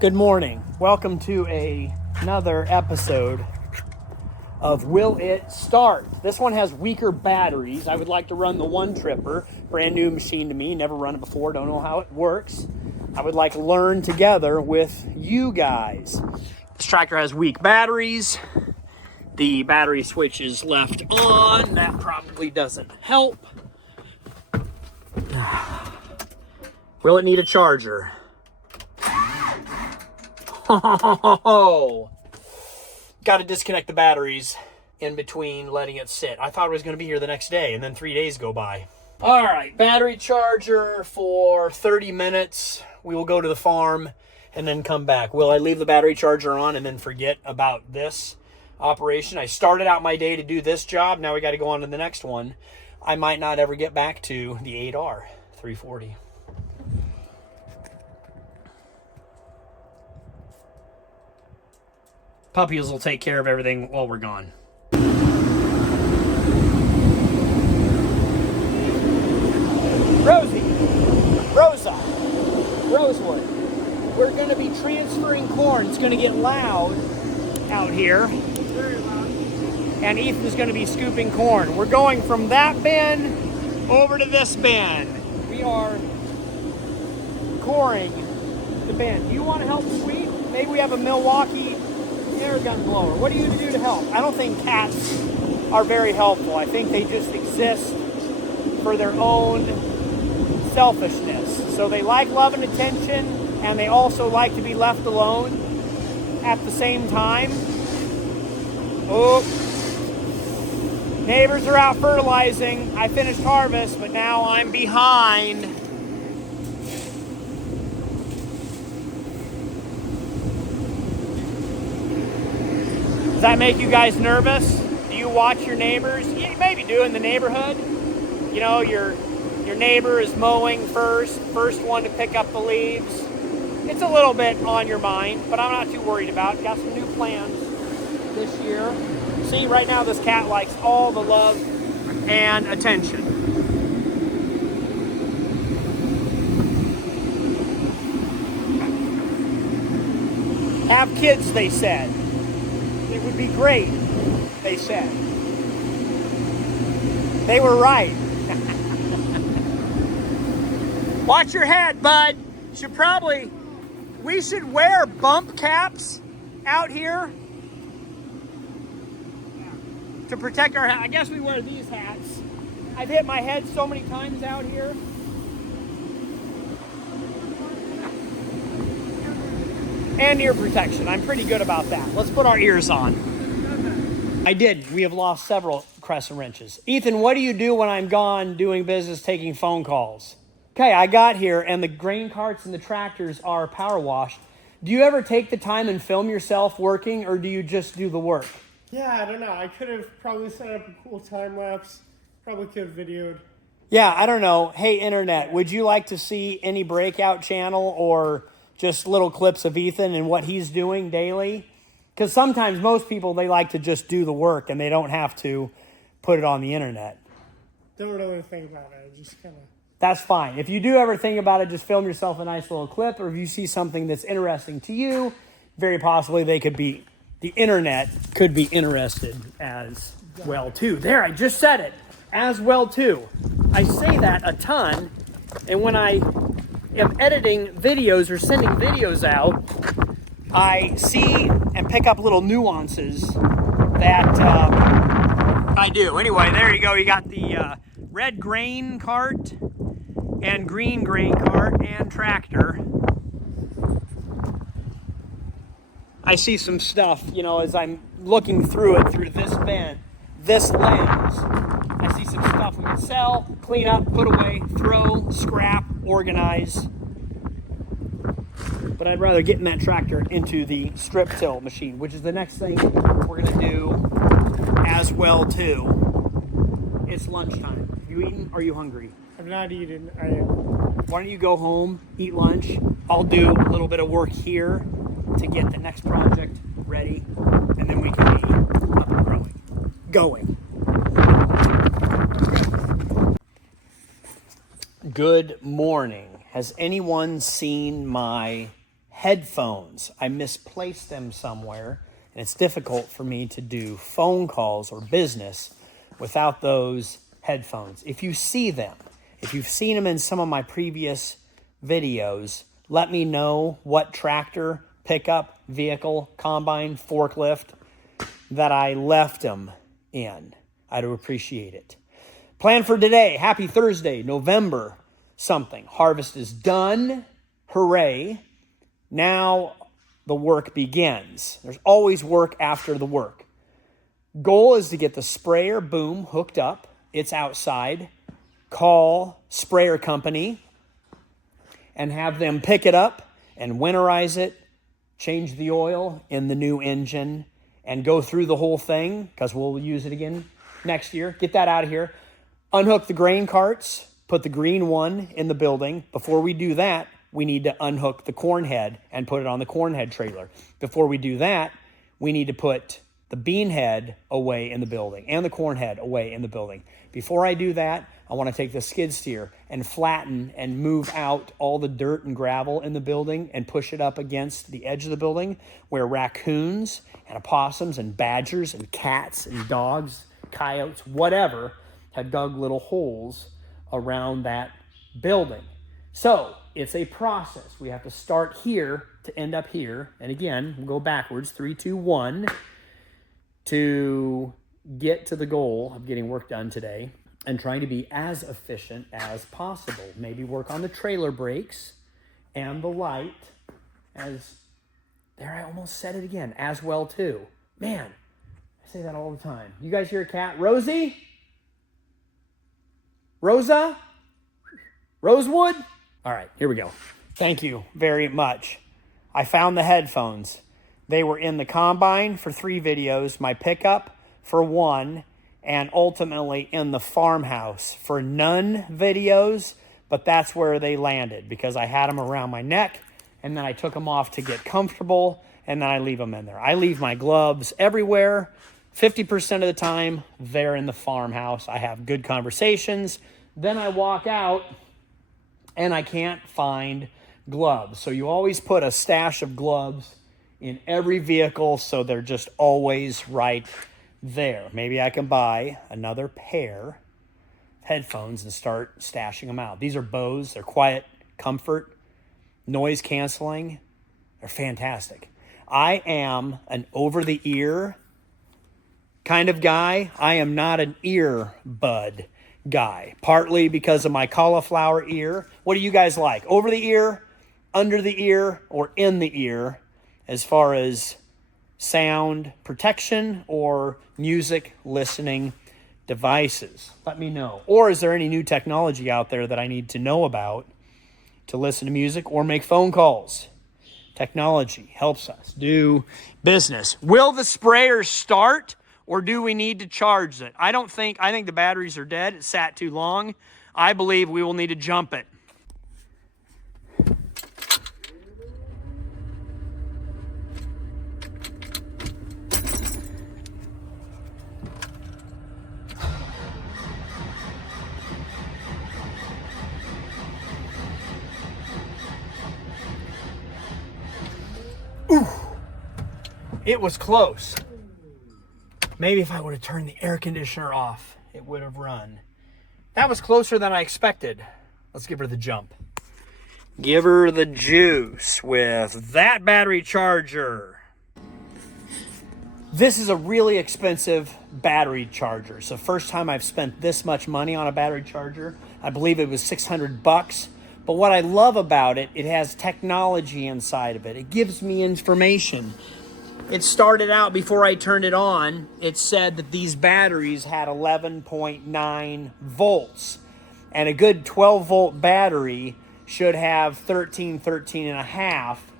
Good morning. Welcome to another episode of Will It Start? This one has weaker batteries. I would like to run the One Tripper, brand new machine to me, never run it before, don't know how it works. I would like to learn together with you guys. This tractor has weak batteries. The battery switch is left on. That probably doesn't help. Will it need a charger? Oh, got to disconnect the batteries in between letting it sit. I thought it was going to be here the next day, and then 3 days go by. All right, battery charger for 30 minutes. We will go to the farm and then come back. Will I leave the battery charger on and then forget about this operation? I started out my day to do this job. Now we got to go on to the next one. I might not ever get back to the 8R 340. Puppies will take care of everything while we're gone. Rosewood. We're going to be transferring corn. It's going to get loud out here. Very loud. And Ethan's going to be scooping corn. We're going from that bin over to this bin. We are coring the bin. Do you want to help sweep? Maybe we have a Milwaukee air gun blower. What do you do to help? I don't think cats are very helpful. I think they just exist for their own selfishness. So they like love and attention, and they also like to be left alone at the same time. Oh, neighbors are out fertilizing. I finished harvest, but now I'm behind. Does that make you guys nervous? Do you watch your neighbors? You maybe do in the neighborhood. You know, your neighbor is mowing first one to pick up the leaves. It's a little bit on your mind, but I'm not too worried about it. Got some new plans this year. See, right now this cat likes all the love and attention. Have kids, they said. It would be great, they said. They were right. Watch your head, bud. We should wear bump caps out here to protect our hat. I guess we wear these hats. I've hit my head so many times out here. And ear protection. I'm pretty good about that. Let's put our ears on. I did. We have lost several crescent wrenches. Ethan, what do you do when I'm gone doing business, taking phone calls? Okay, I got here and the grain carts and the tractors are power washed. Do you ever take the time and film yourself working, or do you just do the work? Yeah, I don't know. I could have probably set up a cool time lapse. Probably could have videoed. Yeah, I don't know. Hey, internet, would you like to see any breakout channel or just little clips of Ethan and what he's doing daily? Because sometimes most people, they like to just do the work and they don't have to put it on the internet. Don't really think about it. I just kind of... That's fine. If you do ever think about it, just film yourself a nice little clip, or if you see something that's interesting to you, very possibly the internet could be interested as well too. There, I just said it. As well too. I say that a ton, and when I am editing videos or sending videos out, I see and pick up little nuances that I do. Anyway, there you go. You got the red grain cart and green grain cart and tractor. I see some stuff, you know, as I'm looking through it through this lens. I see some stuff we can sell, clean up, put away, throw, scrap, organize. But I'd rather get in that tractor into the strip till machine, which is the next thing we're going to do as well too. It's lunchtime. Have you eaten? Are you hungry? I've not eaten. I am. Why don't you go home, eat lunch? I'll do a little bit of work here to get the next project ready, and then we can be up and going. Good morning. Has anyone seen my headphones. I misplaced them somewhere, and it's difficult for me to do phone calls or business without those headphones. If you see them, if you've seen them in some of my previous videos, let me know what tractor, pickup, vehicle, combine, forklift that I left them in. I'd appreciate it. Plan for today. Happy Thursday, November something. Harvest is done. Hooray. Now the work begins. There's always work after the work. Goal is to get the sprayer boom hooked up. It's outside. Call sprayer company and have them pick it up and winterize it, change the oil in the new engine, and go through the whole thing because we'll use it again next year. Get that out of here. Unhook the grain carts, put the green one in the building. Before we do that, we need to unhook the corn head and put it on the corn head trailer. Before we do that, we need to put the bean head away in the building and the corn head away in the building. Before I do that, I want to take the skid steer and flatten and move out all the dirt and gravel in the building and push it up against the edge of the building where raccoons and opossums and badgers and cats and dogs, coyotes, whatever, have dug little holes around that building. So it's a process. We have to start here to end up here. And again, we'll go backwards, 3, 2, 1, to get to the goal of getting work done today and trying to be as efficient as possible. Maybe work on the trailer brakes and the light as, there I almost said it again, as well too. Man, I say that all the time. You guys hear a cat? Rosie? Rosa? Rosewood? All right, here we go. Thank you very much. I found the headphones. They were in the combine for 3 videos, my pickup for 1, and ultimately in the farmhouse for none videos, but that's where they landed because I had them around my neck and then I took them off to get comfortable and then I leave them in there. I leave my gloves everywhere. 50% of the time, they're in the farmhouse. I have good conversations. Then I walk out and I can't find gloves. So you always put a stash of gloves in every vehicle so they're just always right there. Maybe I can buy another pair of headphones and start stashing them out. These are Bose. They're quiet, comfort, noise canceling. They're fantastic. I am an over-the-ear kind of guy. I am not an earbud guy, partly because of my cauliflower ear. What do you guys like? Over the ear, under the ear, or in the ear as far as sound protection or music listening devices? Let me know. Or is there any new technology out there that I need to know about to listen to music or make phone calls? Technology helps us do business. Will the sprayer start or do we need to charge it? I think the batteries are dead. It sat too long. I believe we will need to jump it. Ooh, it was close. Maybe if I would have turned the air conditioner off, it would have run. That was closer than I expected. Let's give her the jump. Give her the juice with that battery charger. This is a really expensive battery charger. It's the first time I've spent this much money on a battery charger. I believe it was $600. But what I love about it, it has technology inside of it. It gives me information. It started out, before I turned it on, it said that these batteries had 11.9 volts. And a good 12-volt battery should have 13 and a half.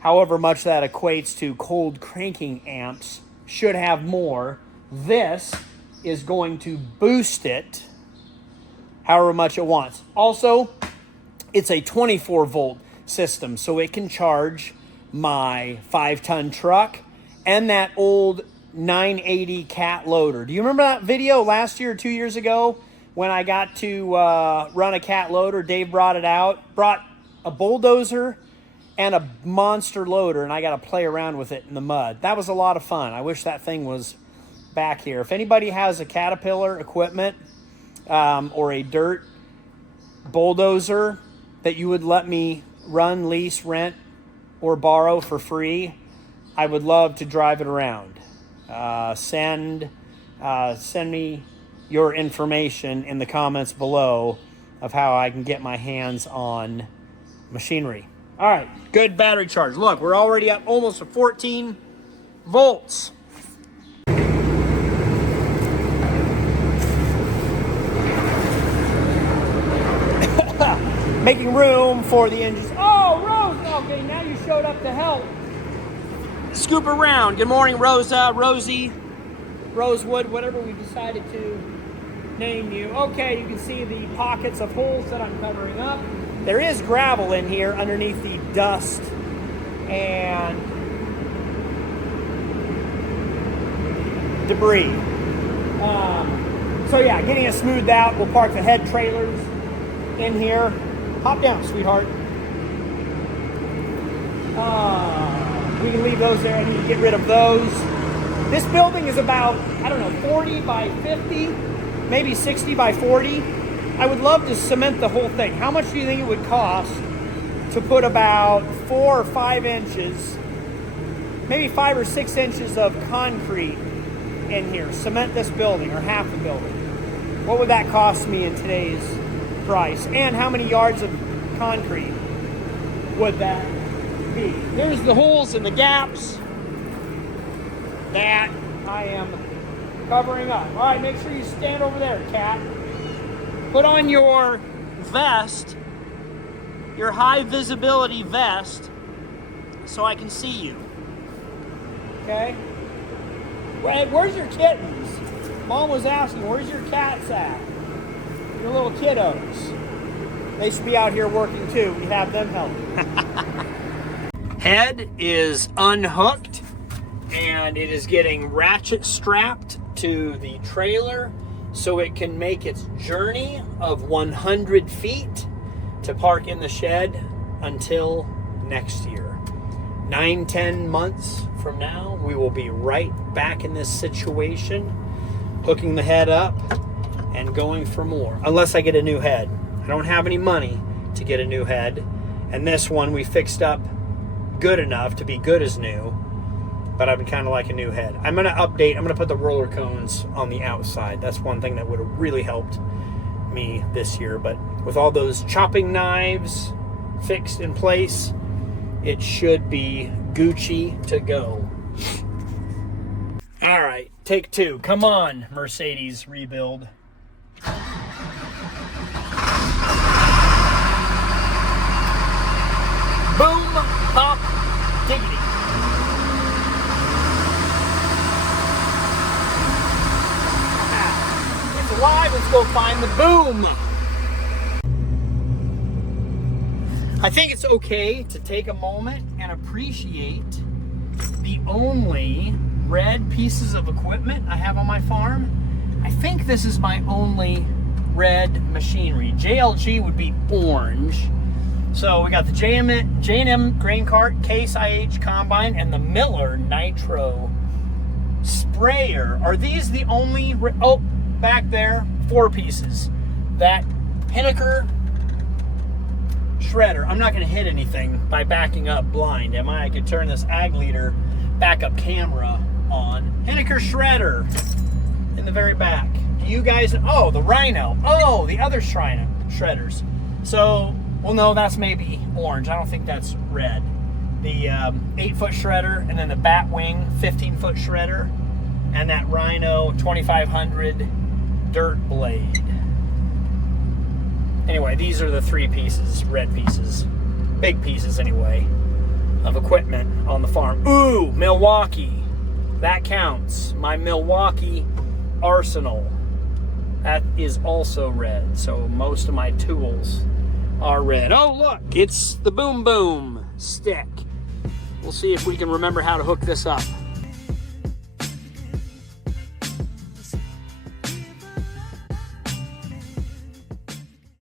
However much that equates to cold cranking amps, should have more. This is going to boost it however much it wants. Also, it's a 24-volt system, so it can charge my 5-ton truck and that old 980 cat loader. Do you remember that video last year or 2 years ago when I got to run a cat loader? Dave brought it out, brought a bulldozer and a monster loader, and I got to play around with it in the mud. That was a lot of fun. I wish that thing was back here. If anybody has a Caterpillar equipment or a dirt bulldozer that you would let me run, lease, rent, or borrow for free, I would love to drive it around. Send me your information in the comments below of how I can get my hands on machinery. All right, good battery charge. Look, we're already up almost to 14 volts. Making room for the engines. Oh, Rose! Okay, now you showed up to help. Scoop around. Good morning, Rosa, Rosie, Rosewood, whatever we decided to name you. Okay, you can see the pockets of holes that I'm covering up. There is gravel in here underneath the dust and debris. So yeah, getting it smoothed out. We'll park the head trailers in here. Hop down, sweetheart. We can leave those there. I need to get rid of those. This building is about, I don't know, 40 by 50, maybe 60 by 40. I would love to cement the whole thing. How much do you think it would cost to put about 4 or 5 inches, maybe 5 or 6 inches of concrete in here? Cement this building, or half the building. What would that cost me in today's price? And how many yards of concrete would that be? Here's the holes and the gaps that I am covering up. All right, make sure you stand over there, Cat. Put on your vest, your high visibility vest, so I can see you. Okay? Where's your kittens? Mom was asking, where's your cats at? Your little kiddos. They should be out here working too. We have them help. Head is unhooked and it is getting ratchet strapped to the trailer so it can make its journey of 100 feet to park in the shed until next year. 9-10 months from now, we will be right back in this situation, hooking the head up and going for more, unless I get a new head. I don't have any money to get a new head, and this one we fixed up good enough to be good as new, but I would kind of like a new head. I'm going to update. I'm going to put the roller cones on the outside. That's one thing that would have really helped me this year, but with all those chopping knives fixed in place, it should be Gucci to go. All right, take 2. Come on, Mercedes rebuild. Boom, pop, diggity. It's alive. Let's go find the boom. I think it's okay to take a moment and appreciate the only red pieces of equipment I have on my farm. I think this is my only red machinery. JLG would be orange. So we got the J&M grain cart, Case IH combine, and the Miller Nitro sprayer. Are these the only, oh, back there, 4 pieces. That Henniker shredder. I'm not gonna hit anything by backing up blind, am I? I could turn this Ag Leader backup camera on. Henniker shredder in the very back. Do you guys, oh, the Rhino. Oh, the other shredders. So, well, no, that's maybe orange. I don't think that's red. The 8-foot shredder, and then the Batwing 15-foot shredder, and that Rhino 2500 dirt blade. Anyway, these are the 3 pieces, red pieces, big pieces anyway, of equipment on the farm. Ooh, Milwaukee. That counts. My Milwaukee Arsenal. That is also red. So most of my tools are red. Oh, look, it's the Boom Boom stick. We'll see if we can remember how to hook this up.